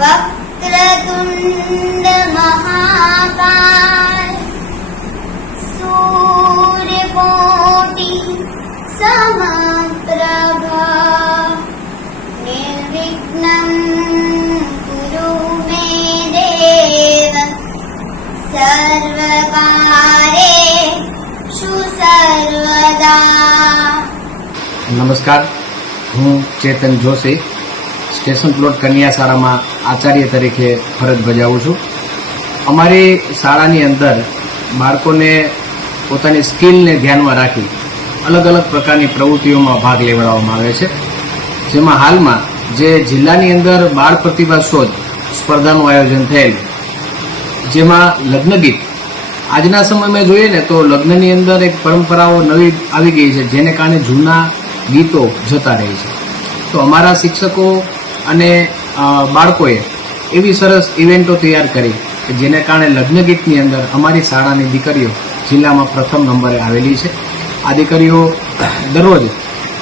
વક્રતુંડ મહાકાય સૂર્યકોટિ સમપ્રભા નિર્વિઘ્નમ ગુરુ મે દેવ સર્વકારે સર્વદા નમસ્કાર હું ચેતન જોશી સ્ટેશન પ્લોટ કન્યા શાળામાં આચાર્ય તરીકે ફરજ બજાવું છું. અમારી શાળાની અંદર બાળકોને પોતાની સ્કિલને ધ્યાનમાં રાખી અલગ અલગ પ્રકારની પ્રવૃત્તિઓમાં ભાગ લેવડાવવામાં આવે છે. જેમાં હાલમાં જે જિલ્લાની અંદર બાળ પ્રતિભા શોધ સ્પર્ધાનું આયોજન થયેલ, જેમાં લગ્ન ગીત. આજના સમયમાં જોઈએ ને તો લગ્નની અંદર એક પરંપરાઓ નવી આવી ગઈ છે, જેને કારણે જૂના ગીતો જતા રહે છે. તો અમારા શિક્ષકો અને બાળકોએ એવી સરસ ઇવેન્ટો તૈયાર કરી કે જેને કારણે લગ્ન ગીતની અંદર અમારી શાળાની દીકરીઓ જિલ્લામાં પ્રથમ નંબરે આવેલી છે. આ દીકરીઓ દરરોજ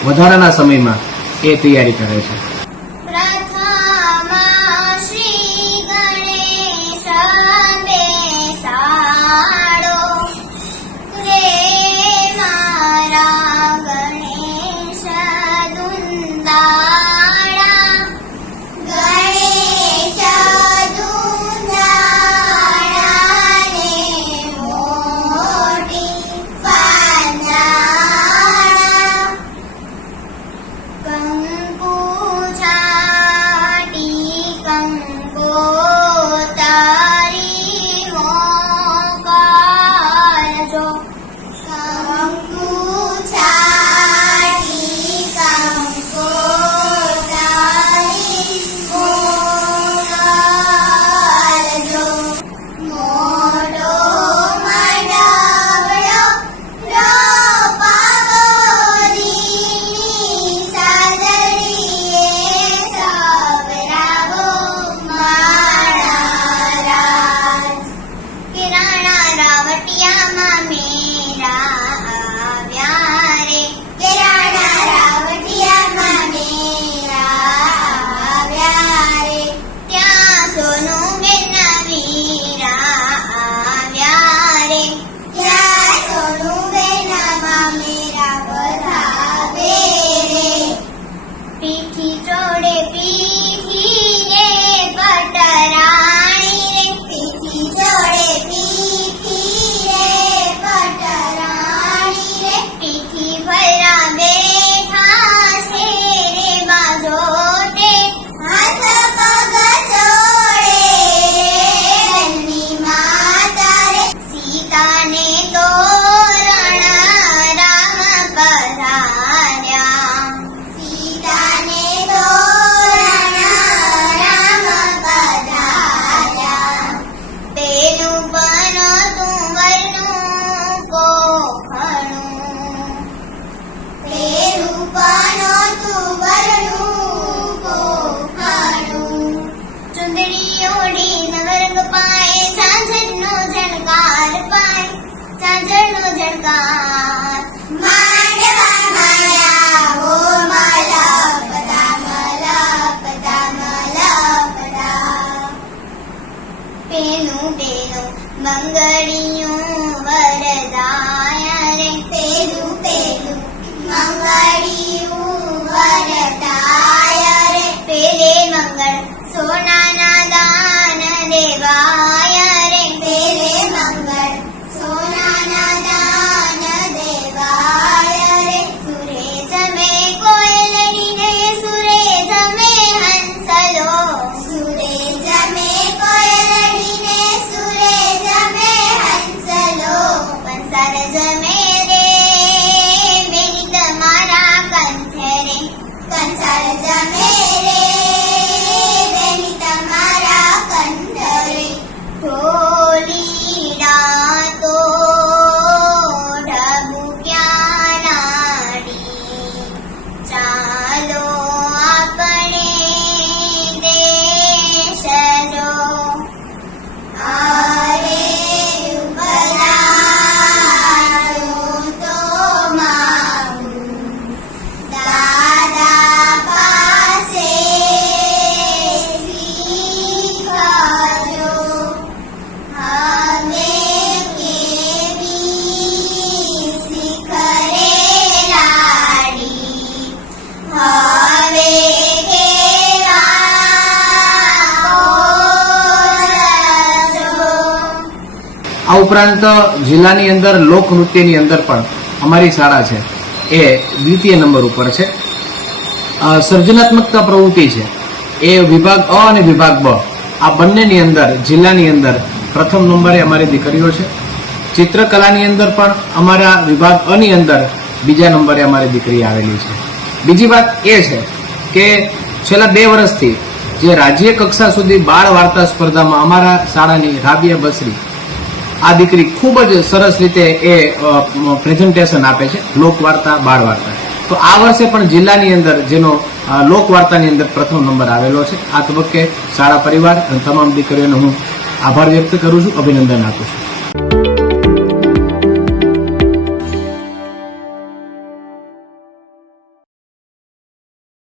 વધારાના સમયમાં એ તૈયારી કરે છે. કિરાણા રાવટિયામાં जणू जणका આ ઉપરાંત જિલ્લાની અંદર લોકનૃત્યની અંદર પણ અમારી શાળા છે. એ દ્વિતીય નંબર ઉપર છે. સર્જનાત્મકતા પ્રવૃત્તિ છે. એ વિભાગ અ અને વિભાગ બ. આ બંનેની અંદર, જિલ્લાની અંદર પ્રથમ નંબરે અમારી દીકરીઓ છે. ચિત્રકલાની અંદર પણ અમારા વિભાગ અની અંદર બીજા નંબરે અમારી દીકરી આવેલી છે. બીજી વાત એ છે કે છેલ્લા બે વર્ષથી જે રાજ્ય કક્ષા સુધી બાળ વાર્તા સ્પર્ધામાં અમારા શાળાની રાબિયા બસરી આ દીકરી ખૂબ જ સરસ રીતે એ પ્રેઝન્ટેશન આપે છે, લોકવાર્તા બાળ વાર્તા તો આ વર્ષે પણ જિલ્લાની અંદર જેનો લોકવાર્તાની અંદર પ્રથમ નંબર આવેલો છે, આ તબક્કે શાળા પરિવાર અને તમામ દીકરીઓનો હું આભાર વ્યક્ત કરું છું, અભિનંદન આપું છું.